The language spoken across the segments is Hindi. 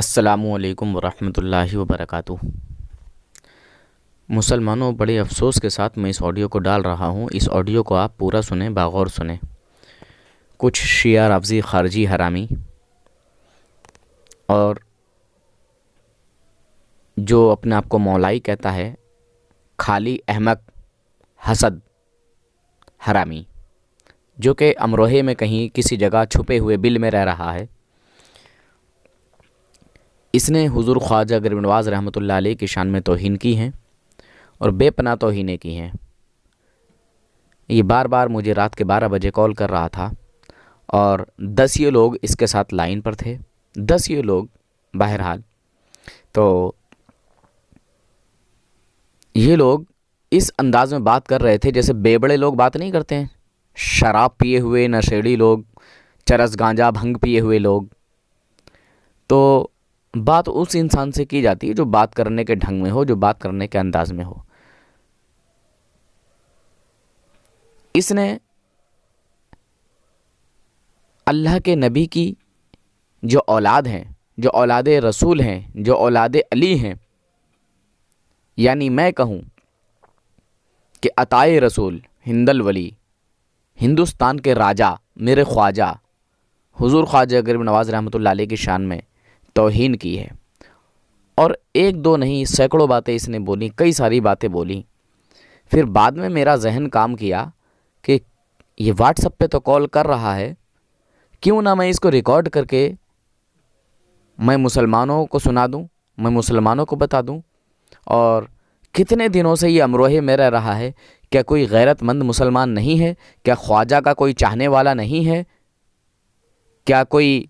अस्सलामुअलैकुम वरहमतुल्लाहि वबरकातुहू। मुसलमानों, बड़े अफ़सोस के साथ मैं इस ऑडियो को डाल रहा हूँ। इस ऑडियो को आप पूरा सुने, बागौर सुने। कुछ शिया राफ़ज़ी ख़ारजी हरामी और जो अपने आप को मौलाई कहता है, खाली अहमक हसद हरामी, जो कि अमरोहे में कहीं किसी जगह छुपे हुए बिल में रह रहा है, इसने हुज़ूर ख्वाजा गरीब नवाज़ रहमतुल्लाह अलैह की शान में तौहीन की हैं और बेपनाह तौहीनें की हैं। ये बार बार मुझे रात के 12 बजे कॉल कर रहा था और 10 ये लोग इसके साथ लाइन पर थे। 10 ये लोग बहरहाल, तो ये लोग इस अंदाज़ में बात कर रहे थे जैसे बेबड़े लोग बात नहीं करते हैं। शराब पिए हुए नशेड़ी लोग, चरस गांजा भंग पिए हुए लोग। तो बात उस इंसान से की जाती है जो बात करने के ढंग में हो, जो बात करने के अंदाज में हो। इसने अल्लाह के नबी की जो औलाद हैं, जो औलादे रसूल हैं, जो औलादे अली हैं, यानी मैं कहूँ कि अताए रसूल हिंदल वली, हिंदुस्तान के राजा, मेरे ख्वाजा हुज़ूर ख्वाजा गरीब नवाज़ रहमतुल्लाह अलैह की शान में तौहीन की है। और एक दो नहीं, सैकड़ों बातें इसने बोली, कई सारी बातें बोली। फिर बाद में मेरा जहन काम किया कि ये व्हाट्सएप पे तो कॉल कर रहा है, क्यों ना मैं इसको रिकॉर्ड करके मैं मुसलमानों को सुना दूं, मैं मुसलमानों को बता दूं। और कितने दिनों से ये अमरोहे में रह रहा है, क्या कोई गैरतमंद मुसलमान नहीं है? क्या ख्वाजा का कोई चाहने वाला नहीं है? क्या कोई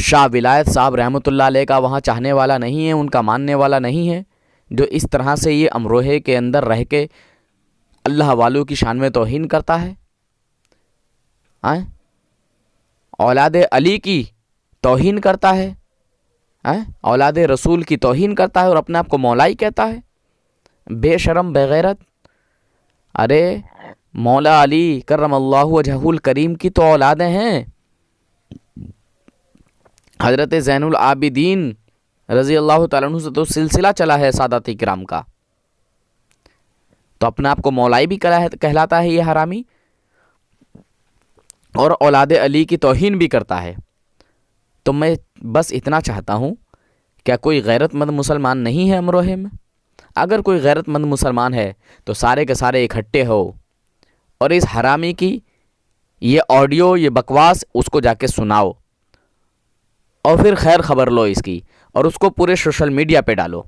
शाह विलायत साहब रहमतुल्लाह अलैह का वहाँ चाहने वाला नहीं है, उनका मानने वाला नहीं है, जो इस तरह से ये अमरोहे के अंदर रह के अल्लाह वालों की शान में तौहीन करता है? औलादे अली की तौहीन करता है, औलादे रसूल की तौहीन करता है और अपने आप को मौलाई कहता है। बेशरम, बेगैरत। अरे मौला अली करमल्लाहु वजहुल करीम की तो औलादें हैं। हज़रत ज़ैनुल आबिदीन रज़ी अल्लाह तआला अन्हु से तो सिलसिला चला है सादाती किराम का। तो अपने आप को मौलाई भी कहलाता है ये हरामी, और औलादे अली की तौहीन भी करता है। तो मैं बस इतना चाहता हूँ, क्या कोई गैरतमंद मुसलमान नहीं है अमरोहे में? अगर कोई गैरतमंद मुसलमान है तो सारे के सारे इकट्ठे हो और इस हरामी की ये ऑडियो, ये बकवास उसको जाके सुनाओ और फिर खैर खबर लो इसकी और उसको पूरे सोशल मीडिया पे डालो।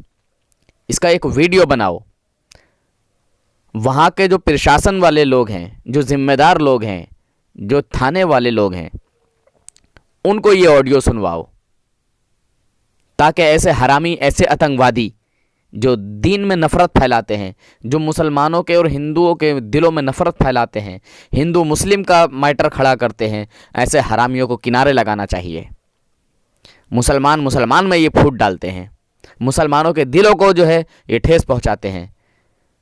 इसका एक वीडियो बनाओ। वहाँ के जो प्रशासन वाले लोग हैं, जो जिम्मेदार लोग हैं, जो थाने वाले लोग हैं, उनको ये ऑडियो सुनवाओ, ताकि ऐसे हरामी, ऐसे आतंकवादी जो दीन में नफ़रत फैलाते हैं, जो मुसलमानों के और हिंदुओं के दिलों में नफ़रत फैलाते हैं, हिंदू मुस्लिम का मैटर खड़ा करते हैं, ऐसे हरामियों को किनारे लगाना चाहिए। मुसलमान मुसलमान में ये फूट डालते हैं, मुसलमानों के दिलों को जो है ये ठेस पहुंचाते हैं।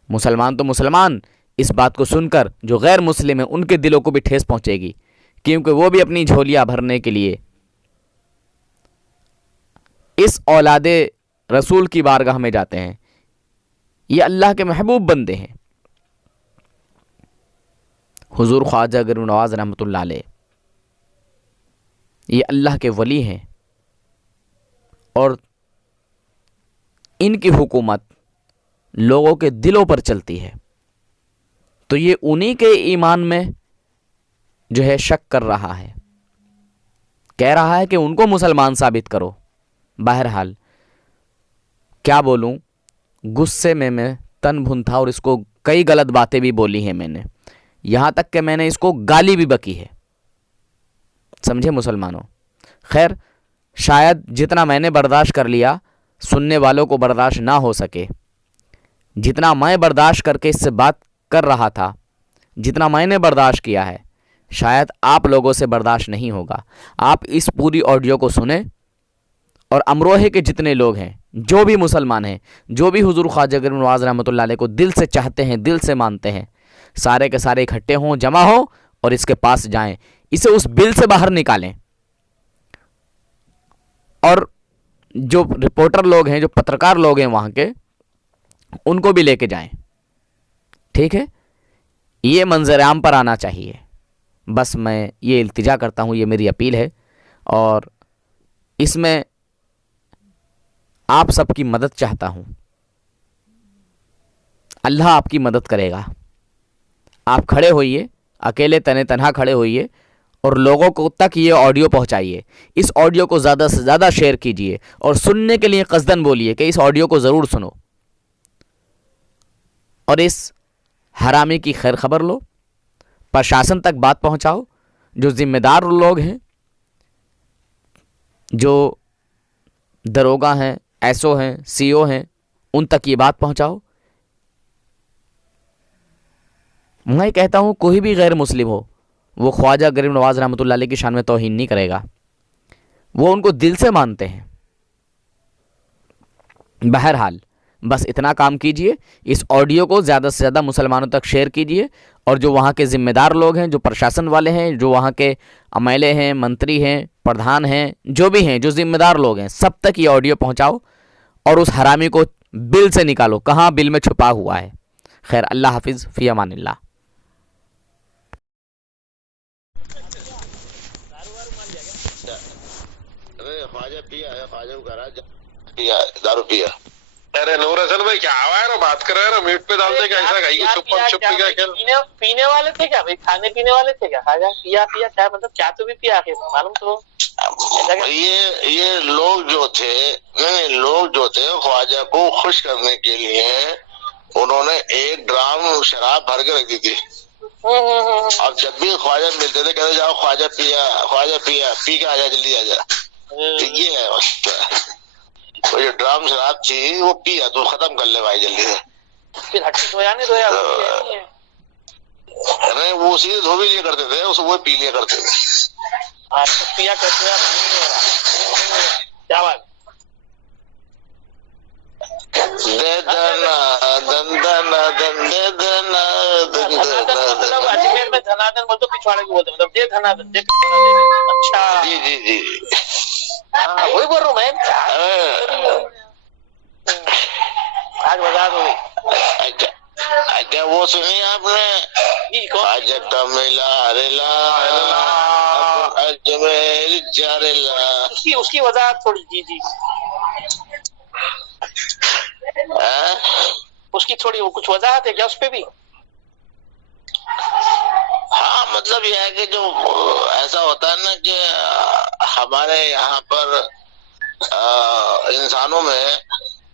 मुसलमान तो मुसलमान, इस बात को सुनकर जो गैर मुस्लिम है उनके दिलों को भी ठेस पहुंचेगी, क्योंकि वो भी अपनी झोलियां भरने के लिए इस औलादे रसूल की बारगाह में जाते हैं। ये अल्लाह के महबूब बंदे हैं। हुजूर ख्वाजा गरीब नवाज़ रहमतुल्लाह अलैह ये अल्लाह के वली हैं और इनकी हुकूमत लोगों के दिलों पर चलती है। तो ये उन्हीं के ईमान में जो है शक कर रहा है, कह रहा है कि उनको मुसलमान साबित करो। बहरहाल क्या बोलूं, गुस्से में मैं तन भुन था और इसको कई गलत बातें भी बोली हैं मैंने, यहाँ तक कि मैंने इसको गाली भी बकी है। समझे मुसलमानों? खैर, शायद जितना मैंने बर्दाश्त कर लिया सुनने वालों को बर्दाश्त ना हो सके। जितना मैं बर्दाश्त करके इससे बात कर रहा था, जितना मैंने बर्दाश्त किया है, शायद आप लोगों से बर्दाश्त नहीं होगा। आप इस पूरी ऑडियो को सुने और अमरोहे के जितने लोग हैं, जो भी मुसलमान हैं, जो भी हुजूर ख्वाजा गरीब नवाज़ रहमतुल्लाह अलैह को दिल से चाहते हैं, दिल से मानते हैं, सारे के सारे इकट्ठे हों, जमा हों और इसके पास जाएं, इसे उस बिल से बाहर निकालें। और जो रिपोर्टर लोग हैं, जो पत्रकार लोग हैं वहाँ के, उनको भी लेके जाएं। ठीक है, ये मंजर आम पर आना चाहिए। बस मैं ये इल्तिजा करता हूँ, ये मेरी अपील है, और इसमें आप सबकी मदद चाहता हूँ। अल्लाह आपकी मदद करेगा। आप खड़े होइए, अकेले तने तनहा खड़े होइए और लोगों को तक ये ऑडियो पहुंचाइए। इस ऑडियो को ज़्यादा से ज़्यादा शेयर कीजिए और सुनने के लिए कसदन बोलिए कि इस ऑडियो को ज़रूर सुनो और इस हरामी की खैर खबर लो। प्रशासन तक बात पहुंचाओ, जो जिम्मेदार लोग हैं, जो दरोगा हैं, एसओ हैं, सीओ हैं, उन तक ये बात पहुंचाओ। मैं कहता हूं कोई भी गैर मुस्लिम हो, वो ख्वाजा गरीब नवाज रहमतुल्लाह अलैह की शान में तौहीन नहीं करेगा, वो उनको दिल से मानते हैं। बहरहाल बस इतना काम कीजिए, इस ऑडियो को ज़्यादा से ज़्यादा मुसलमानों तक शेयर कीजिए और जो वहाँ के ज़िम्मेदार लोग हैं, जो प्रशासन वाले हैं, जो वहाँ के एमएलए हैं, मंत्री हैं, प्रधान हैं, जो भी हैं, जो ज़िम्मेदार लोग हैं, सब तक ये ऑडियो पहुँचाओ और उस हरामी को बिल से निकालो। कहाँ बिल में छुपा हुआ है। खैर, अल्लाह हाफिज़, फ़ी अमानिल्लाह। ख्वाजा पिया है, ख्वाजा को करा पिया, दारू पिया। अरे नूर हसन भाई क्या आवा है ना, बात कर रहे हैं ना, म्यूट पे डालते क्या ऐसा कहीं चुप क्या खेल। पीने वाले थे क्या भाई, खाने पीने वाले थे क्या? खाजा पिया पिया क्या मतलब, क्या तो भी पिया आखिर मालूम तो। ये लोग जो थे, नहीं लोग जो थे ख्वाजा को खुश करने के लिए उन्होंने 1 ड्राम शराब भर के रख दी थी। अब जब भी ख्वाजा मिलते थे कहते जाओ ख्वाजा पिया पी के आजा, जल्दी आजा। तो ये है वो जो ड्राम शराब थी वो पिया तो खत्म कर ले भाई जल्दी से। फिर हट्टी धोया नहीं धोया? अरे वो सीधे धो भी लिया करते थे, उसे वो पी लिया करते थे। तो पिया करते क्या बात। मतलब अजमेर में धनादन बोलते, पिछवाड़े को बोलते, मतलब दे धनादन, दे। अच्छा जी जी जी, हाँ वही बोल रहा हूँ मैं। आज बजा दो। अच्छा वो सुनी आपने, आज कमिला रेला अजमेर जारेला, उसकी वजह थोड़ी। जी जी, उसकी थोड़ी वो कुछ वजह है क्या उस पे भी? हाँ मतलब यह है कि जो ऐसा होता है ना कि हमारे यहाँ पर इंसानों में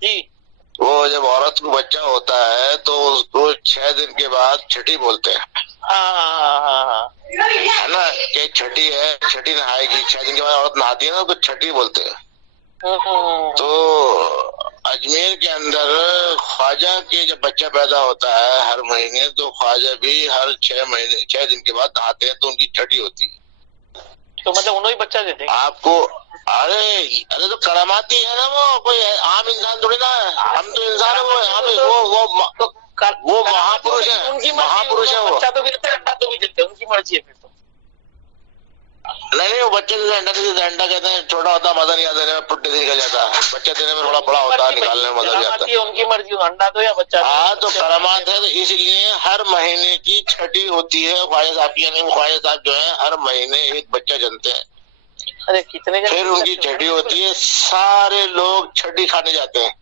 जी, वो जब औरत को बच्चा होता है तो उसको 6 दिन के बाद छठी बोलते हैं। हाँ है ना, कि छठी है, छठी नहाएगी, 6 दिन के बाद औरत नहाती है ना, तो छठी बोलते हैं। तो अजमेर के अंदर ख्वाजा के जब बच्चा पैदा होता है हर महीने, तो ख्वाजा भी हर 6 दिन के बाद नहाते हैं, तो उनकी छठी होती है। तो मतलब उन्होंने बच्चा देते आपको। अरे तो करामाती है ना, वो कोई आम इंसान थोड़ी ना है, हम तो इंसान है, वो महापुरुष है, उनकी महापुरुष है वो। बच्चा तो भी देते, अंडा तो भी देते, उनकी मर्जी है फिर तो। नहीं वो बच्चे देते अंडा देते, अंडा कहते हैं छोटा होता मजा नहीं आता, देने में पुट्टे से निकल जाता है, बच्चा देने में थोड़ा बड़ा होता है, निकालने में मजा भी आता है। उनकी मर्जी, अंडा दो या बच्चा। हाँ तो करामात है, तो इसलिए हर महीने की छठी होती है ख्वाजा साहब की, यानी ख्वाजा साहब जो है हर महीने एक बच्चा जनते हैं। अरे कितने, फिर उनकी छठी होती है, सारे लोग छठी खाने जाते हैं।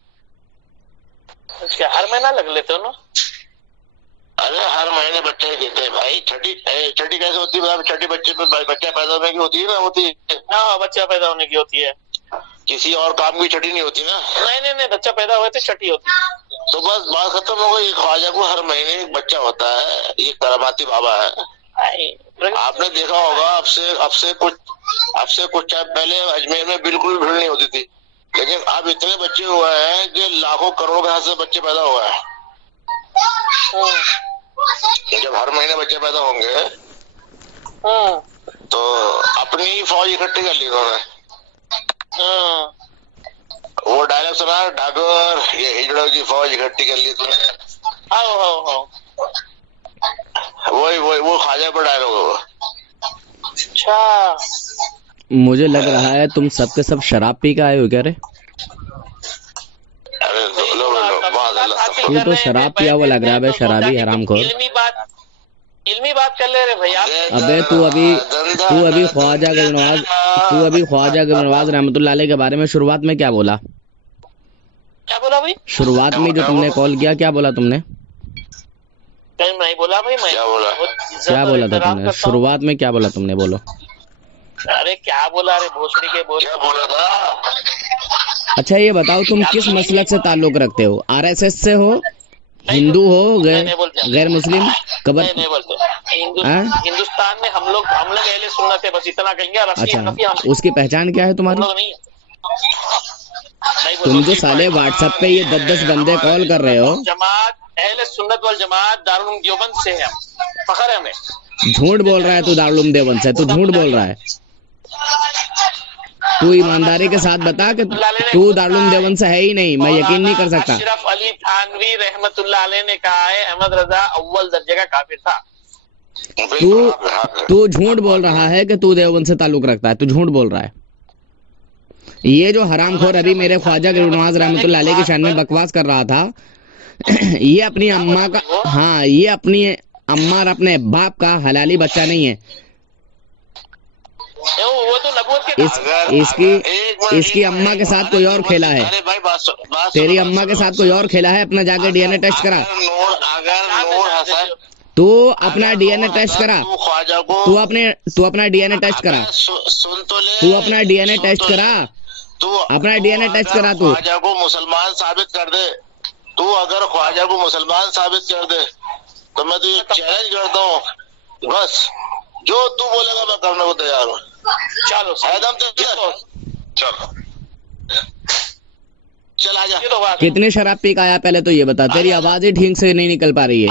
क्या हर महीना लग लेते हो ना? अरे हर महीने बच्चे देते हैं भाई। छठी कैसे होती है? छठी बच्चे पे बच्चा पैदा होने की होती है ना, होती है। हाँ बच्चा पैदा होने की होती है, किसी और काम की छठी नहीं होती ना। नहीं बच्चा पैदा हुए तो छठी होती है। तो बस बात खत्म हो गई। ख्वाजा को हर महीने एक बच्चा होता है, ये करामाती बाबा है। आपने देखा होगा अब से कुछ टाइम पहले अजमेर में बिल्कुल भीड़ नहीं होती थी, लेकिन अब इतने बच्चे हुए हैं कि लाखों करोड़ों के हाथ से बच्चे पैदा हुए हैं। जब हर महीने बच्चे पैदा होंगे तो अपनी फौज इकट्ठी कर ली उन्होंने। वो डायलॉग सुना, ठाकुर ये हिजड़ों की फौज इकट्ठी कर ली तूने। वही वो ख्वाजा पर डायलॉग होगा। अच्छा मुझे लग रहा है तुम सबके सब शराब पी के आए हो क्या रे? अरे लो माज़अल्लाह, तू तो शराब पिया हुआ लग रहा है बे, शराबी हरामखोर। इल्मी बात कर ले रहे भैया। अबे तू अभी ख्वाजा गरीब नवाज रहमतुल्लाह अलैह के बारे में शुरुआत में क्या बोला? क्या बोला भाई? शुरुआत में जो तुमने कॉल किया क्या बोला तुमने? कहीं नहीं बोला भाई। मैं क्या बोला? क्या बोला था तुमने शुरुआत में? क्या बोला तुमने? बोलो। अरे क्या बोला रे भोसड़ी के बोल। क्या बोला था? अच्छा ये बताओ तुम किस मसलक से ताल्लुक रखते हो? आरएसएस से हो, हिंदू हो, गैर मुस्लिम कबर? नहीं बोलते। हिंदुस्तान में हम लोग अहले सुन्नत है, बस इतना कहेंगे। अच्छा उसकी पहचान क्या है तुम्हारी? नहीं तुम जो साले व्हाट्सएप पे ये 10-10 बंदे कॉल कर रहे हो, जमात अहले सुन्नत वल जमात दारुल उलूम देवबंद से है, फखर है हमें। झूठ बोल रहा है तू दारुल उलूम देवबंद से, तू झूठ बोल रहा है। तू ईमानदारी के साथ बता कि तू दारुल उलूम देवबंद से है ही नहीं, मैं यकीन नहीं कर सकता। अशरफ अली थानवी रहमतुल्लाह अलैह ने कहा है अहमद रजा अव्वल दर्जे का काफिर था। तू झूठ बोल रहा है कि तू देवबंद से ताल्लुक रखता है, तू झूठ बोल रहा है। ये जो हरामखोर अभी मेरे ख्वाजा गरीब नवाज रहमतुल्लाह अलैह की शान में बकवास कर रहा था, ये अपनी अम्मा का, हाँ ये अपनी अम्मा और अपने बाप का हलाली बच्चा नहीं है। वो तो नबूवत के इसकी अम्मा के साथ कोई और खेला है। अरे भाई बात तेरी अम्मा के साथ कोई और खेला है, अपना जाके डीएनए टेस्ट करा। तू अपना डीएनए टेस्ट करा। तू अपना डीएनए टेस्ट करा। सुन तो ले, तू अपना डीएनए टेस्ट करा। तू अपना डीएनए टेस्ट करा। तू ख्वाजा को मुसलमान साबित कर दे। तू अगर ख्वाजा को मुसलमान साबित कर दे तो मैं तुझे चैलेंज करता हूँ, बस जो तू बोलेगा मैं करने को तैयार हूँ। चलो चलो चल आजा। कितने शराब पी का आया पहले तो ये बता, तेरी आवाज ही ठीक से नहीं निकल पा रही है।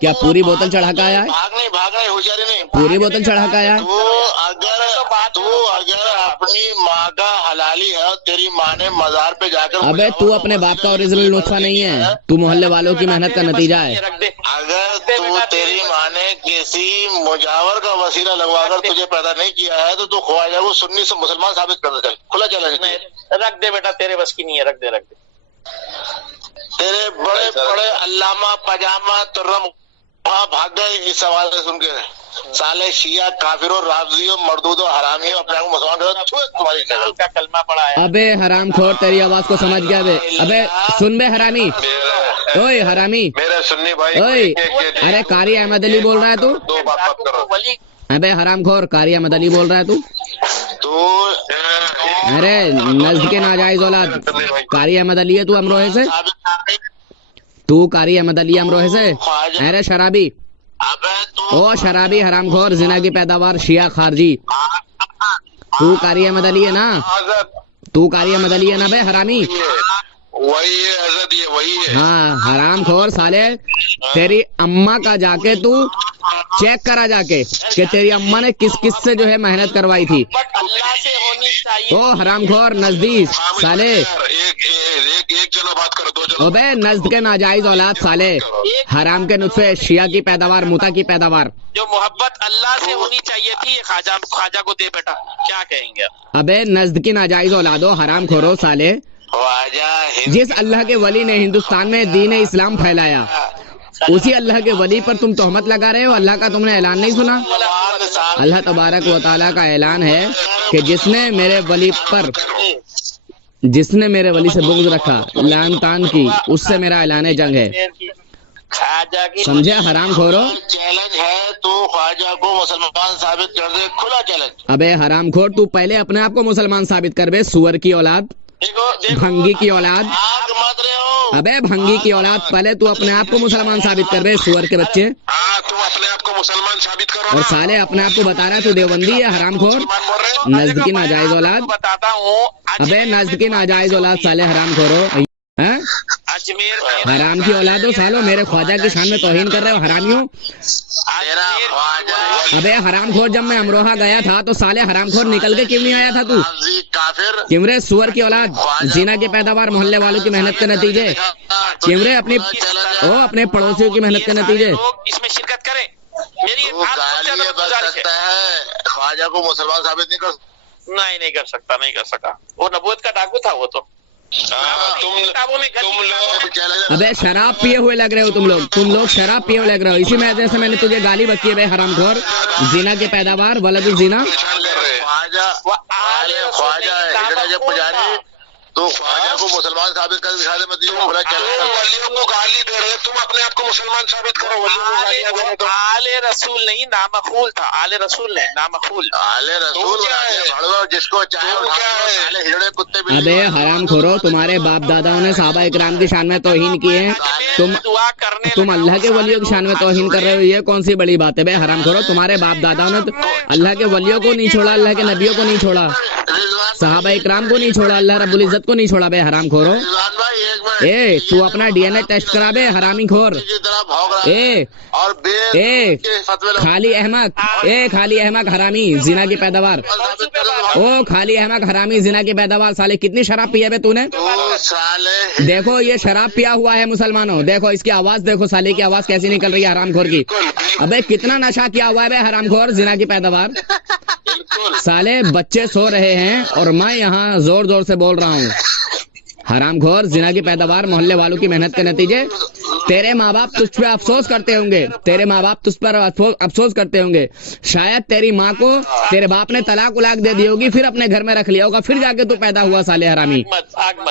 क्या पूरी बोतल चढ़ा के आया है? भाग नहीं होशियारी नहीं, पूरी बोतल चढ़ा के आया है? तू अगर अपनी माँ का हलाली है और तेरी माँ ने मजार पे जाकर, अबे तू अपने बाप का ओरिजिनल नुस्खा नहीं है, तू मोहल्ले वालों की मेहनत का नतीजा है। अगर तू तेरी माँ ने किसी मुजावर का वसीला लगवाकर तुझे पैदा नहीं किया है तो तू ख्वाजा को सुन्नी से मुसलमान साबित कर दे। चल खुला चैलेंज। रख दे बेटा, तेरे बस की नहीं है, रख दे। तेरे बड़े बड़े अल्लामा पजामा तुर्रम वहाँ भाग गए इस सवाल से सुन के। साले शिया काफिरों राफजियों मर्दूदों हरामियों अपने को मुसलमान तुम्हारी का कलमा पड़ा है। अबे हरामखोर तेरी आवाज को समझ गया बे। अबे सुन बे हरामी, ओए हरामी, मेरे सुन्नी भाई, ओए अरे कारी अहमद अली बोल रहा है तू? दो बात करो। अबे हरामखोर कारी अहमद अली बोल रहा है तू? अरे नज्द के नाजायज औलाद, कारी अहमद अली है तू अमरोहे से? तू कारी अहमद अली अमरोहे से? अरे शराबी, ओ शराबी हरामखोर जिना की पैदावार शिया खारजी, तू कारी अहमद अली है ना? तू कारी अहमद अली है ना बे हरामी? वही है हजरत, ये वही है। हाँ हरामखोर साले, तेरी अम्मा का जाके तू चेक करा जाके कि तेरी अम्मा ने किस किस से जो है मेहनत करवाई थी। अल्लाह से होनी चाहिए। ओ हरामखोर नजदीक साले, एक जना बात करो, दो जना। ओबे नज्द के नाजायज औलाद साले, हराम के नुस्खे, शिया की पैदावार, मुता की पैदावार। जो मोहब्बत अल्लाह से होनी चाहिए थी ख्वाजा को दे बेटा, क्या कहेंगे? अबे नज्द की नाजायज औलादो, हरामखोरो साले, जिस अल्लाह के वली ने हिंदुस्तान में दीन इस्लाम फैलाया, उसी अल्लाह के वली पर तुम तोहमत लगा रहे हो। अल्लाह का तुमने ऐलान नहीं सुना? अल्लाह तबारक व तआला का ऐलान है कि जिसने मेरे वली से बुग़्ज़ रखा, लान तान की, उससे मेरा ऐलान जंग है। समझे हरामखोरो? चैलेंज है तो ख्वाजा को मुसलमान साबित कर दे, खुला चैलेंज। अबे हरामखोर तू पहले अपने आप को मुसलमान साबित कर बे, सुअर की औलाद, भंगी की औलाद। अबे भंगी की औलाद, पहले तू अपने आप को मुसलमान साबित कर बे, सुअर के बच्चे। तुम अपने आप को मुसलमान साबित करो। और साले अपने आप को बता रहा है तू देवबंदी है हरामखोर, नज्द की नाजायज औलाद। बताता हूँ, अबे नज्द की नाजायज औलाद साले हरामखोरो, हैं? हराम की औलादो सालो, मेरे ख्वाजा की शान में तौहीन कर रहे हो हरामियों। अबे हरामखोर, जब मैं अमरोहा गया था तो साले हरामखोर निकल के क्यों नहीं आया था तू? किमरे सुअर की औलाद, जीना के पैदावार, मोहल्ले वालों की मेहनत के नतीजे, किमरे अपने पड़ोसियों की मेहनत के नतीजे। इसमें शिरकत करें। मेरी ख्वाजा को मुसलमान साबित नहीं कर नहीं कर सकता, नहीं कर सका। वो नबूवत का डाकू था वो तो। तुम लोग अबे शराब पिए हुए लग रहे हो तुम लोग शराब पिए हुए लग रहे हो। इसी वजह से मैंने तुझे गाली बकी है बे हरामखोर, जिना के पैदावार वलदुल जिना। ख्वाजा के पुजारी, तो ख्वाजा को मुसलमान साबित कर दिखा दे। मतलब बोला क्या वलियों को गाली दे रहे, तुम अपने आप को मुसलमान साबित करो। आले रसूल नहीं, नामखूल था। आले रसूल नहीं, नामखूल। आले रसूल जिसको चाहे हिजड़े कुत्ते। अबे हरामखोरो, तुम्हारे बाप दादाओं ने सहाबा इकराम की शान में तौहीन किए हैं, तुम अल्लाह के वलियों की शान में तौहीन कर रहे हो। ये कौन सी बड़ी बात है बे हरामखोरो? तुम्हारे बाप दादाओं ने तो अल्लाह के वलियों को नहीं छोड़ा, अल्लाह के नबियों को नहीं छोड़ा, सहाबा इकराम को नहीं छोड़ा, अल्लाह रब्बुल इज्जत को नहीं छोड़ा बे हरामखोरो। ए तू अपना डीएनए टेस्ट करा बे हरामी खोर। ए खाली अहमक हरामी जिना की पैदावार। ओ खाली अहमक हरामी जिना की पैदावार। साले कितनी शराब पिया बे तूने? देखो ये शराब पिया हुआ है मुसलमानों, देखो इसकी आवाज देखो, साले की आवाज कैसी निकल रही है हरामखोर की। अबे कितना नशा किया हुआ है बे हरामखोर जिना की पैदावार। साले बच्चे सो रहे हैं और मैं यहाँ जोर जोर से बोल रहा हूँ। हरामखोर जिना की पैदावार, मोहल्ले वालों की मेहनत के नतीजे। तेरे माँ बाप तुझ पे अफसोस करते होंगे, तेरे माँ बाप तुझ पर अफसोस करते होंगे। शायद तेरी माँ को तेरे बाप ने तलाक उलाक दे दी होगी, फिर अपने घर में रख लिया होगा, फिर जाके तू पैदा हुआ साले हरामी,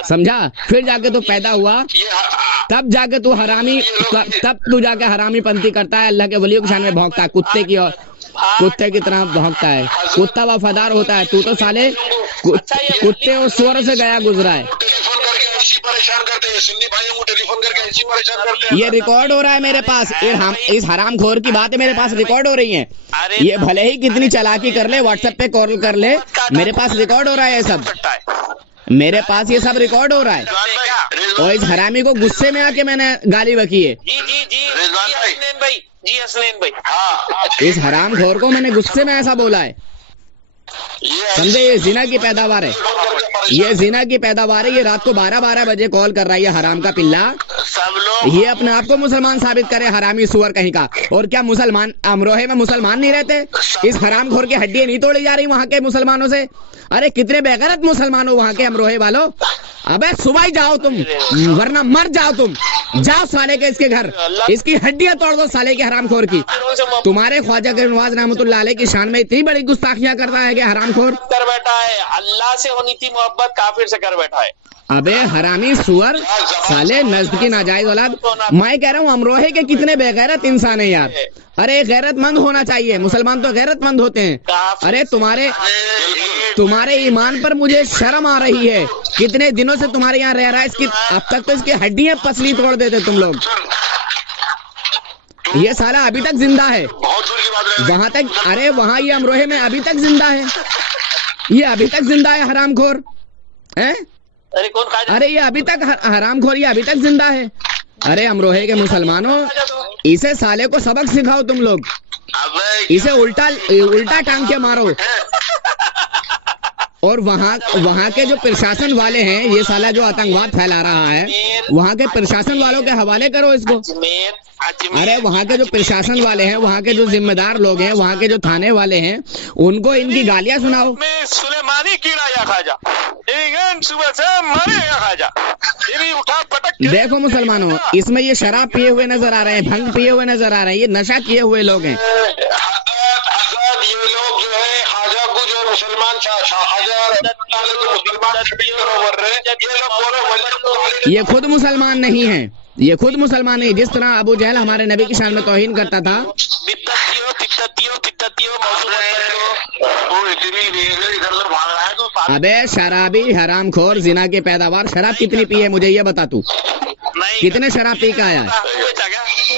समझा? फिर जाके तू पैदा हुआ, तब जाके तू हरामी, तब तू जाके हरामी पंथी करता है, अल्लाह के वलियों की शान में भौंकता है, कुत्ते की तरह भौंकता है। कुत्ता वफादार होता है, तू तो साले कुत्ते और सुअर से गया गुजरा है। परेशान करते हैं सुन्नी भाइयों को, टेलीफोन करके ऐसी परेशान करते हैं। ये रिकॉर्ड हो रहा है मेरे पास, इस हरामखोर की बातें मेरे पास रिकॉर्ड हो रही हैं। ये भले ही कितनी चालाकी कर ले, व्हाट्सएप पे कॉल कर ले, मेरे पास रिकॉर्ड हो रहा है ये सब, मेरे पास ये सब रिकॉर्ड हो रहा है। और इस हरामी को गुस्से में आके मैंने गाली बकी है। जी हसनैन भाई, इस हरामखोर को मैंने गुस्से में ऐसा बोला है, समझे? ये जिना की पैदावार है, ये जिना की पैदावार है। ये रात को 12-12 बजे कॉल कर रहा है ये हराम का पिल्ला। सब लोग ये अपने आप को मुसलमान साबित करे, हरामी सुअर कहीं का। और क्या मुसलमान अमरोहे में मुसलमान नहीं रहते? इस हरामखोर की हड्डियां नहीं तोड़ी जा रही वहां के मुसलमानों से? अरे कितने बेगैरत मुसलमान हो वहां के अमरोहे वालों। अबे सुबह ही जाओ तुम, वरना मर जाओ तुम। जाओ साले के इसके घर, इसकी हड्डियां तोड़ दो साले के हरामखोर की। तुम्हारे ख्वाजा के नवाज रहमतुल्लाह अलैह की शान में इतनी बड़ी गुस्ताखियां करता है कि हरामखोर कर बैठा है। अल्लाह से होनी थी मोहब्बत, काफिर से कर बैठा है। अबे हरामी सुअर, साले नस्ल की नाजायज औलाद। मैं कह रहा हूँ अमरोहे के कितने बेगैरत इंसान है यार। अरे गैरतमंद होना चाहिए, मुसलमान तो गैरतमंद होते हैं। अरे तुम्हारे ईमान पर मुझे शर्म आ रही है। कितने दिनों से तुम्हारे यहाँ रह रहा है, इसकी अब तक तो इसकी हड्डियां पसली तोड़ देते तुम लोग। ये साला अभी तक जिंदा है वहां तक। अरे वहां ये अमरोहे में अभी तक जिंदा है, ये अभी तक जिंदा है हरामखोर है। अरे कौन खा? अरे ये अभी तक हरामखोर, ये अभी तक जिंदा है। अरे अमरोहे के मुसलमानों, इसे साले को सबक सिखाओ तुम लोग, इसे उल्टा टांग के मारो। और वहाँ के जो प्रशासन वाले हैं, ये साला जो आतंकवाद फैला रहा है, वहाँ के प्रशासन वालों के हवाले करो इसको। अरे वहाँ के जो प्रशासन वाले हैं, वहाँ के जो जिम्मेदार लोग हैं, वहाँ के जो थाने वाले हैं, उनको इनकी गालियां सुनाओ। सुलेमानी कीड़ा या खाजा, सुबह से मारे या खाजा, उठा पटक। देखो मुसलमानों, इसमें ये शराब पिए हुए नजर आ रहे हैं, भंग पिए हुए नजर आ रहे हैं, ये नशा किए हुए लोग हैं। ये लोग जो है खाजा को जो मुसलमान ये खुद मुसलमान नहीं है, ये खुद मुसलमान नहीं। जिस तरह अबू जहल हमारे नबी की शान में तौहीन करता था। अबे शराबी हरामखोर जिना के पैदावार, शराब कितनी पी है मुझे ये बता तू, कितने शराब पी का आया?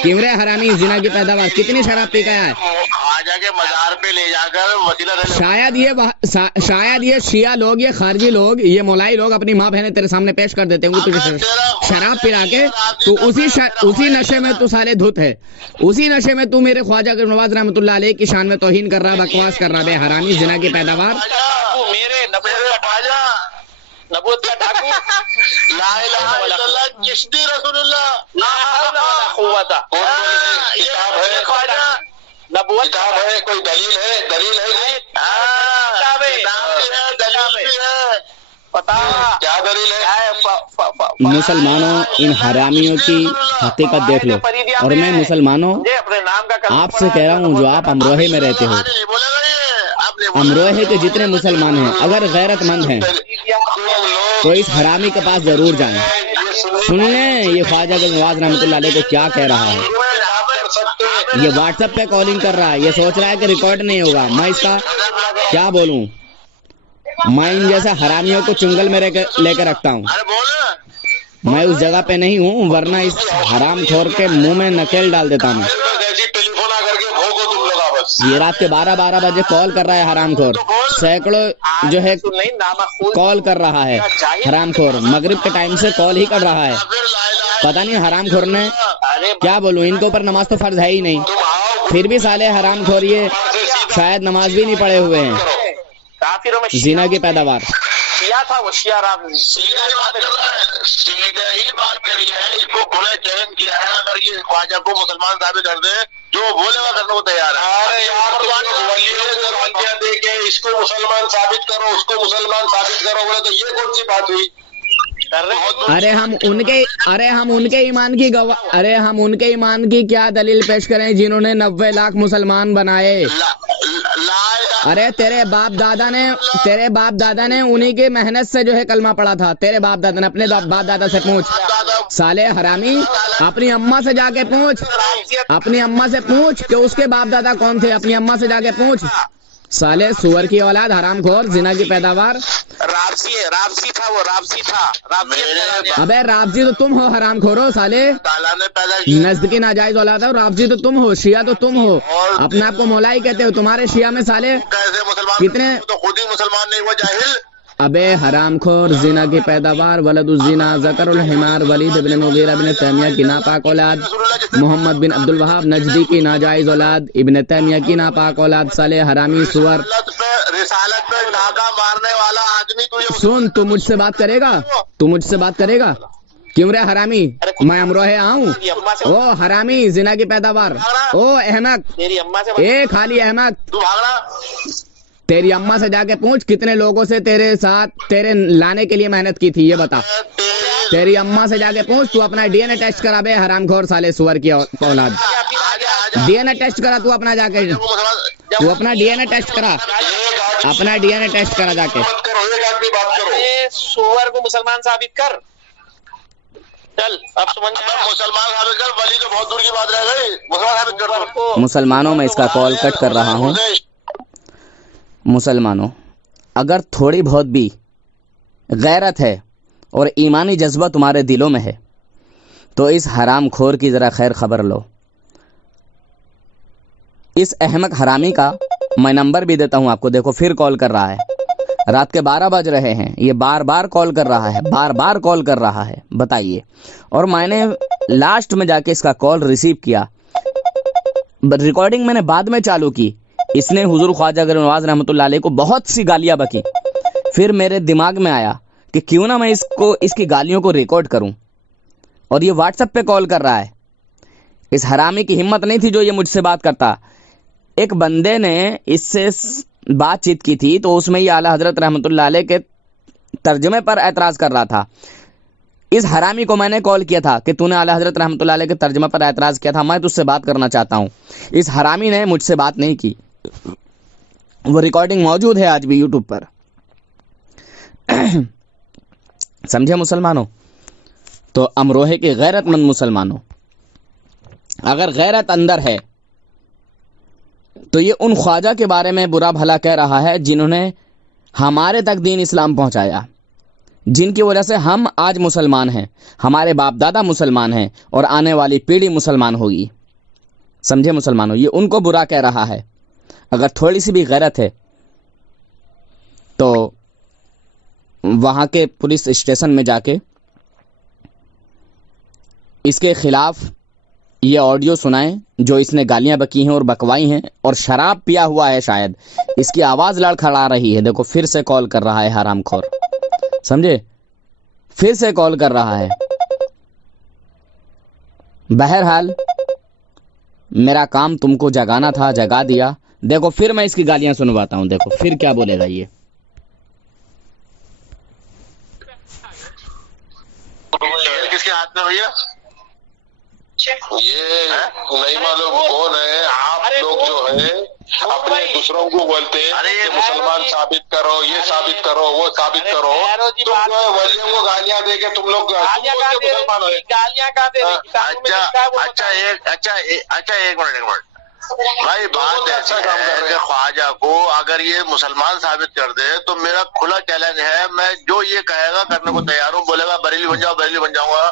किमरे हरामी जिना की पैदावार, कितनी शराब पी का आया? खाजा के मजार पे ले जाकर वसीला शायद ये शिया लोग, ये खारजी लोग, ये मौलाई लोग अपनी माँ बहनें तेरे सामने पेश कर देते होंगे तुझे शराब पिला के। तू उसी नशे में तू साले धुत है, उसी नशे में तू मेरे ख्वाजा के नवाज रहमतुल्लाह अलैह की शान में तौहीन कर रहा, बकवास कर रहा बे हरामी जिना की पैदावार। मेरे नबूवत का डाकू, ला इलाहा इल्लल्लाह चिश्ती रसूलुल्लाह, ला हौला वला कुव्वता। नबूवत किताब है, कोई दलील है? दलील है कि? किताब है, दलील भी है। पता क्या दलील है? मुसलमानों, इन हरामियों की हकीकत देख लो। और मैं मुसलमानों अपने नाम का आपसे कह रहा हूँ, जो आप अमरोहे में रहते हो, नहीं बोलेगा ये, आपने बोला। अमरोहे के जितने मुसलमान हैं, अगर गैरतमंद हैं तो इस हरामी के पास जरूर जाएं। सुन लें ये ख्वाजा नवाज रहमतुल्लाह अलैह को क्या कह रहा है। ये व्हाट्सएप पे कॉलिंग कर रहा है, ये सोच रहा है कि रिकॉर्ड नहीं होगा। मैं इसका क्या बोलूं? मैं इन जैसे हरामियों को चुंगल में लेकर रखता हूँ। अरे बोल, मैं उस जगह पे नहीं हूँ, वरना इस हरामखोर के मुंह में नकेल डाल देता हूँ। टेलीफोन आकर के भोगो तुम लोग आपस। ये रात के 12 बजे कॉल कर रहा है हरामखोर। सैकड़ों जो है कॉल कर रहा है हरामखोर। मगरिब के टाइम से कॉल ही कर रहा है। पता नहीं हरामखोर ने क्या बोलूं, इनके ऊपर नमाज तो फर्ज है ही नहीं, फिर भी साले हरामखोर ये शायद नमाज भी नहीं पढ़े हुए हैं। काफिरों में जीना की पैदावार शिया था, वो शिया राम सीधा ही बात कर रहा है, सीधा ही बात करी है। इसको खुले चैलेंज किया है, अगर ये ख्वाजा को मुसलमान साबित कर दे, जो बोलेगा करने को तैयार है। अरे यार दे के इसको मुसलमान साबित करो, उसको मुसलमान साबित करो, बोले तो ये कौन सी बात हुई? अरे हम उनके ईमान की क्या दलील पेश करें जिन्होंने 90 लाख मुसलमान बनाए। अरे तेरे बाप दादा ने उन्हीं के मेहनत से जो है कलमा पढ़ा था। तेरे बाप दादा ने, अपने बाप दादा से पूछ साले हरामी, अपनी अम्मा से जाके पूछ, अपनी अम्मा से पूछ कि उसके बाप दादा कौन थे। अपनी अम्मा से जाके पूछ साले सुअर की औलाद, हरामखोर, जिना की पैदावार। राबसी था वो, राबसी था। अबे राबजी तो तुम हो, हरामखोरो साले, नस्ल की नाजायज औलाद है। राबजी तो तुम हो, शिया तो तुम हो, अपने आप को मौलाई कहते हो। तुम्हारे शिया में साले कितने, तो खुद ही मुसलमान नहीं हुआ, जाहिल। अबे हरामखोर, जिना की पैदावार, वलदुज़्ज़िना, ज़करुल हिमार, वलीद इब्न मुगीरा इब्न तैमिया की नापाक औलाद, मोहम्मद बिन अब्दुल वहाब नजदी की नाजायज औलाद, इब्न तैमिया की नापाक औलाद, साले हरामी सुअर। रिसालत पे नाका मारने वाला आदमी तुझे। सुन, तू मुझसे बात करेगा? क्यों रे हरामी? मैं अमरोहे आऊं? ओ हरामी, जिना की पैदावार, ओ अहमक, तेरी अम्मा से ए खाली अहमक, तू भागना। तेरी अम्मा से जाके पूछ कितने लोगों से तेरे साथ तेरे लाने के लिए मेहनत की थी, ये बता। तेरी अम्मा से जाके पूछ। तू अपना डीएनए टेस्ट करा बे, हरामखोर साले सुअर की औलाद। डीएनए टेस्ट करा तू अपना जाके, तू अपना डीएनए टेस्ट करा, अपना डीएनए टेस्ट करा जाके। सुअर को मुसलमान साबित कर। चल अब समझ आया। मुसलमान साबित कर, वली तो बहुत दूर की बात रह गई। मुसलमान साबित कर दो। मुसलमानों में इसका कॉल कट कर रहा हूँ। मुसलमानों, अगर थोड़ी बहुत भी गैरत है और ईमानी जज्बा तुम्हारे दिलों में है तो इस हरामखोर की ज़रा खैर खबर लो। इस अहमक हरामी का मैं नंबर भी देता हूं आपको। देखो फिर कॉल कर रहा है, रात के 12 बज रहे हैं, ये बार बार कॉल कर रहा है, बताइए। और मैंने लास्ट में जाके इसका कॉल रिसीव किया, रिकॉर्डिंग मैंने बाद में चालू की। इसने हुजूर ख्वाजा नवाज रहमतुल्लाह अलैह को बहुत सी गालियां बकी। फिर मेरे दिमाग में आया कि क्यों ना मैं इसकी गालियों को रिकॉर्ड करूं। और ये व्हाट्सएप पे कॉल कर रहा है। इस हरामी की हिम्मत नहीं थी जो ये मुझसे बात करता। एक बंदे ने इससे बातचीत की थी तो उसमें ये आला हजरत रहमतुल्लाह अलैह के तर्जमे पर एतराज़ कर रहा था। इस हरामी को मैंने कॉल किया था कि तूने आला हजरत रहमतुल्लाह अलैह के तर्जमे पर एतराज़ किया था, मैं तुझसे बात करना चाहता हूँ। इस हरामी ने मुझसे बात नहीं की। वो रिकॉर्डिंग मौजूद है आज भी यूट्यूब पर। समझे मुसलमानों? तो अमरोहे के गैरतमंद मुसलमानों, अगर गैरत अंदर है तो ये उन ख्वाजा के बारे में बुरा भला कह रहा है जिन्होंने हमारे तक दीन इस्लाम पहुंचाया, जिनकी वजह से हम आज मुसलमान हैं, हमारे बाप दादा मुसलमान हैं और आने वाली पीढ़ी मुसलमान होगी। समझे मुसलमानों? ये उनको बुरा कह रहा है। अगर थोड़ी सी भी गैरत है तो वहां के पुलिस स्टेशन में जाके इसके खिलाफ ये ऑडियो सुनाएं जो इसने गालियां बकी हैं और बकवाई हैं, और शराब पिया हुआ है शायद, इसकी आवाज लड़खड़ा रही है। देखो फिर से कॉल कर रहा है हरामखोर, समझे? फिर से कॉल कर रहा है। बहरहाल मेरा काम तुमको जगाना था, जगा दिया। देखो फिर मैं इसकी गालियां सुनवाता हूँ, देखो फिर क्या बोलेगा ये। किसके हाथ में भैया? ये नहीं मालूम कौन है। आप लोग जो है अपने दूसरों को बोलते हैं अरे ये मुसलमान साबित करो, ये साबित करो, वो साबित करो। तुम जो है वलियों को गालियां दे के तुम लोग मुसलमान हो। गालियां कहाँ दे रहे? अच्छा एक मिनट भाई, बात ऐसा काम कर रहे हैं ख्वाजा को अगर ये मुसलमान साबित कर दे तो मेरा खुला चैलेंज है, मैं जो ये कहेगा करने को तैयार हूँ। बोलेगा बरेली बन जाओ, बरेली बन जाऊंगा,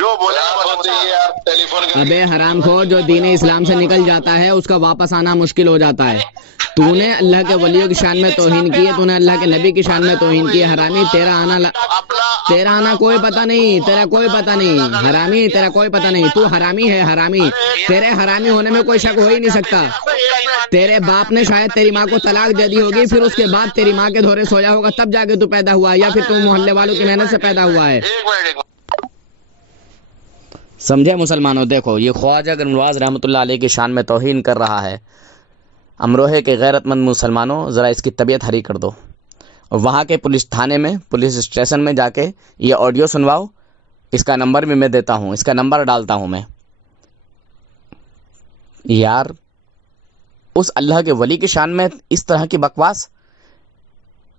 जो बोलेगा यार टेलीफोन। अबे हरामखोर, जो दीन इस्लाम से निकल जाता है उसका वापस आना मुश्किल हो जाता है। तूने अल्लाह के वलियों की शान में तौहीन की है, तूने अल्लाह के नबी की शान में तौहीन की है। हरामी, तेरा आना कोई पता नहीं, तेरा कोई पता नहीं। हरामी, तेरा कोई पता नहीं, तू हरामी है, हरामी। तेरे हरामी होने में कोई शक हो ही नहीं सकता। तेरे बाप ने शायद तेरी माँ को तलाक दे दी होगी, फिर उसके बाद तेरी माँ के धोरे सोया होगा, तब जाके तू पैदा हुआ, या फिर तू मोहल्ले वालों की मेहनत से पैदा हुआ है। समझे मुसलमानों? देखो ये ख्वाजा नवाज रहमतुल्लाह अलैह की शान में तौहीन कर रहा है। अमरोहे के गैरतमंद मुसलमानों, ज़रा इसकी तबीयत हरी कर दो और वहाँ के पुलिस थाने में, पुलिस स्टेशन में जाके ये ऑडियो सुनवाओ। इसका नंबर भी मैं देता हूँ, इसका नंबर डालता हूँ मैं। यार उस अल्लाह के वली की शान में इस तरह की बकवास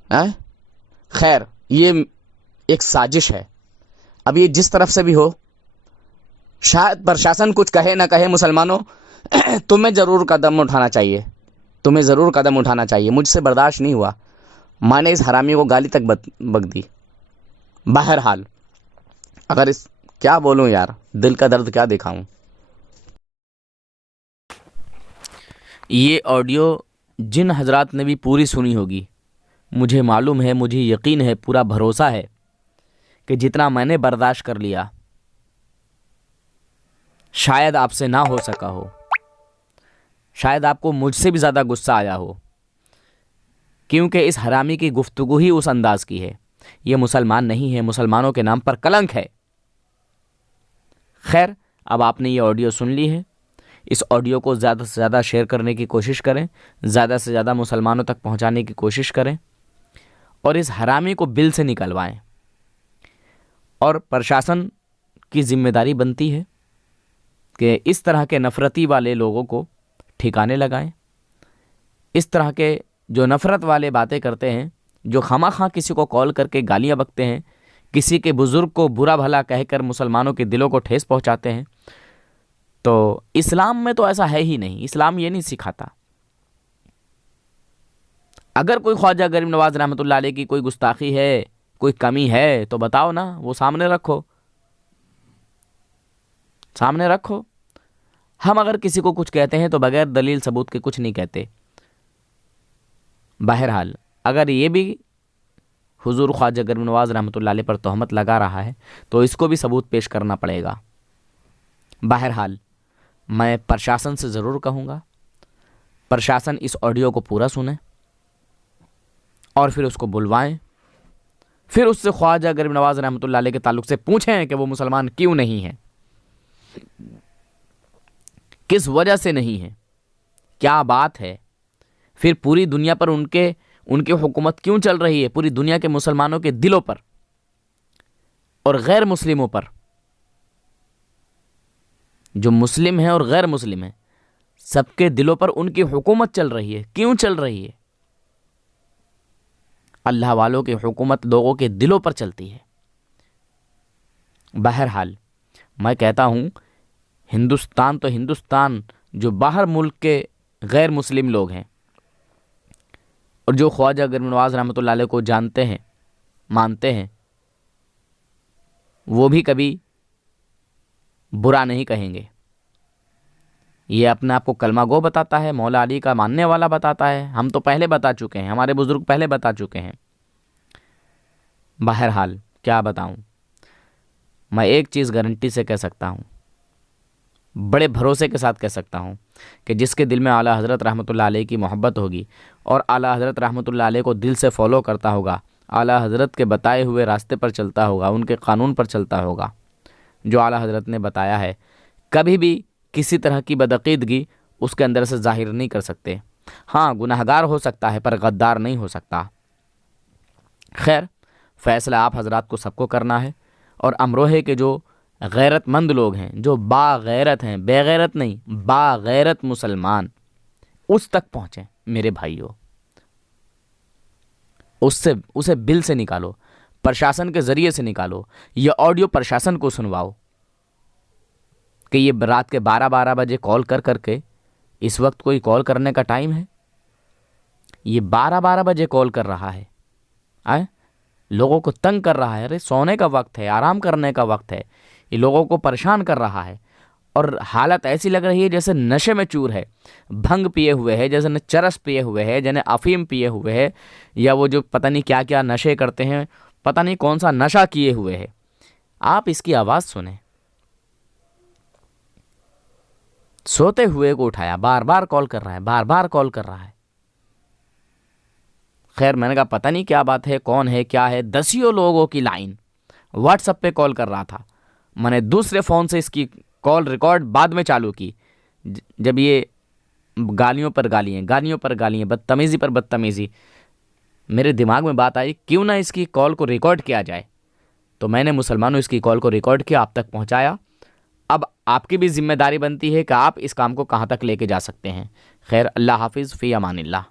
है। खैर ये एक साजिश है। अब ये जिस तरफ से भी हो, शायद प्रशासन कुछ कहे ना कहे मुसलमानों, तुम्हें ज़रूर कदम उठाना चाहिए, तुम्हें ज़रूर कदम उठाना चाहिए। मुझसे बर्दाश्त नहीं हुआ, मैंने इस हरामी को गाली तक बक दी। बहरहाल अगर इस क्या बोलूं यार, दिल का दर्द क्या दिखाऊं। ये ऑडियो जिन हजरात ने भी पूरी सुनी होगी, मुझे मालूम है, मुझे यकीन है, पूरा भरोसा है कि जितना मैंने बर्दाश्त कर लिया शायद आपसे ना हो सका हो, शायद आपको मुझसे भी ज़्यादा गुस्सा आया हो, क्योंकि इस हरामी की गुफ्तगू ही उस अंदाज की है। ये मुसलमान नहीं है, मुसलमानों के नाम पर कलंक है। खैर अब आपने ये ऑडियो सुन ली है, इस ऑडियो को ज़्यादा से ज़्यादा शेयर करने की कोशिश करें, ज़्यादा से ज़्यादा मुसलमानों तक पहुंचाने की कोशिश करें और इस हरामी को बिल से निकलवाएं। और प्रशासन की जिम्मेदारी बनती है कि इस तरह के नफ़रती वाले लोगों को ठिकाने लगाएं। इस तरह के जो नफ़रत वाले बातें करते हैं, जो खामखा किसी को कॉल करके गालियां बकते हैं, किसी के बुज़ुर्ग को बुरा भला कहकर मुसलमानों के दिलों को ठेस पहुंचाते हैं, तो इस्लाम में तो ऐसा है ही नहीं। इस्लाम ये नहीं सिखाता। अगर कोई ख्वाजा गरीब नवाज रहमतुल्लाह अलैह की कोई गुस्ताखी है, कोई कमी है, तो बताओ ना, वो सामने रखो, सामने रखो। हम अगर किसी को कुछ कहते हैं तो बगैर दलील सबूत के कुछ नहीं कहते। बहरहाल अगर ये भी हुजूर ख्वाजा गरीब नवाज रहमतुल्लाह अलैह पर तोहमत लगा रहा है तो इसको भी सबूत पेश करना पड़ेगा। बहरहाल मैं प्रशासन से ज़रूर कहूँगा, प्रशासन इस ऑडियो को पूरा सुने और फिर उसको बुलवाएं, फिर उससे ख्वाजा गरीब नवाज रहमतुल्लाह अलैह के ताल्लुक़ से पूछें कि वो मुसलमान क्यों नहीं है, किस वजह से नहीं है, क्या बात है, फिर पूरी दुनिया पर उनकी हुकूमत क्यों चल रही है, पूरी दुनिया के मुसलमानों के दिलों पर और गैर मुस्लिमों पर। जो मुस्लिम है और गैर मुस्लिम है, सबके दिलों पर उनकी हुकूमत चल रही है। क्यों चल रही है? अल्लाह वालों की हुकूमत लोगों के दिलों पर चलती है। बहरहाल मैं कहता हूँ, हिंदुस्तान तो हिंदुस्तान, जो बाहर मुल्क के गैर मुस्लिम लोग हैं और जो ख्वाजा गरीब नवाज रहमतुल्लाह अलैह को जानते हैं, मानते हैं, वो भी कभी बुरा नहीं कहेंगे। ये अपने आप को कलमा गो बताता है, मौला अली का मानने वाला बताता है। हम तो पहले बता चुके हैं, हमारे बुज़ुर्ग पहले बता चुके हैं। बहरहाल क्या बताऊं, मैं एक चीज़ गारंटी से कह सकता हूं, बड़े भरोसे के साथ कह सकता हूं कि जिसके दिल में आला हज़रत रहमतुल्लाह अलैह की मोहब्बत होगी और आला हज़रत रहमतुल्लाह अलैह को दिल से फॉलो करता होगा, आला हज़रत के बताए हुए रास्ते पर चलता होगा, उनके कानून पर चलता होगा जो आला हज़रत ने बताया है, कभी भी किसी तरह की बदअकीदगी उसके अंदर से जाहिर नहीं कर सकते। हाँ, गुनहगार हो सकता है पर गद्दार नहीं हो सकता। खैर, फ़ैसला आप हजरात को सबको करना है। और अमरोहे के जो गैरतमंद लोग हैं, जो बागैरत हैं, बेगैरत नहीं, बागैरत मुसलमान, उस तक पहुँचें मेरे भाइयों। उसे बिल से निकालो, प्रशासन के ज़रिए से निकालो। ये ऑडियो प्रशासन को सुनवाओ कि ये रात के 12-12 बजे कॉल कर करके, इस वक्त कोई कॉल करने का टाइम है? ये 12-12 बजे कॉल कर रहा है, आए लोगों को तंग कर रहा है। अरे सोने का वक्त है, आराम करने का वक्त है, ये लोगों को परेशान कर रहा है। और हालत ऐसी लग रही है जैसे नशे में चूर है, भंग पिए हुए है, जैसे चरस पिए हुए है, जैसे अफीम पिए हुए है, या वो जो पता नहीं क्या क्या नशे करते हैं, पता नहीं कौन सा नशा किए हुए है। आप इसकी आवाज़ सुने। सोते हुए को उठाया, बार बार कॉल कर रहा है, बार बार कॉल कर रहा है। खैर, मैंने कहा पता नहीं क्या बात है, कौन है, क्या है। 10 लोगों की लाइन व्हाट्सएप पे कॉल कर रहा था। मैंने दूसरे फ़ोन से इसकी कॉल रिकॉर्ड बाद में चालू की, जब ये गालियों पर गालियाँ, गालियों पर गालियाँ, बदतमीज़ी पर बदतमीज़ी, मेरे दिमाग में बात आई क्यों ना इसकी कॉल को रिकॉर्ड किया जाए। तो मैंने मुसलमानों इसकी कॉल को रिकॉर्ड किया, आप तक पहुंचाया। अब आपकी भी जिम्मेदारी बनती है कि आप इस काम को कहाँ तक लेके जा सकते हैं। खैर, अल्लाह हाफिज़, फ़ी अमानिल्लाह।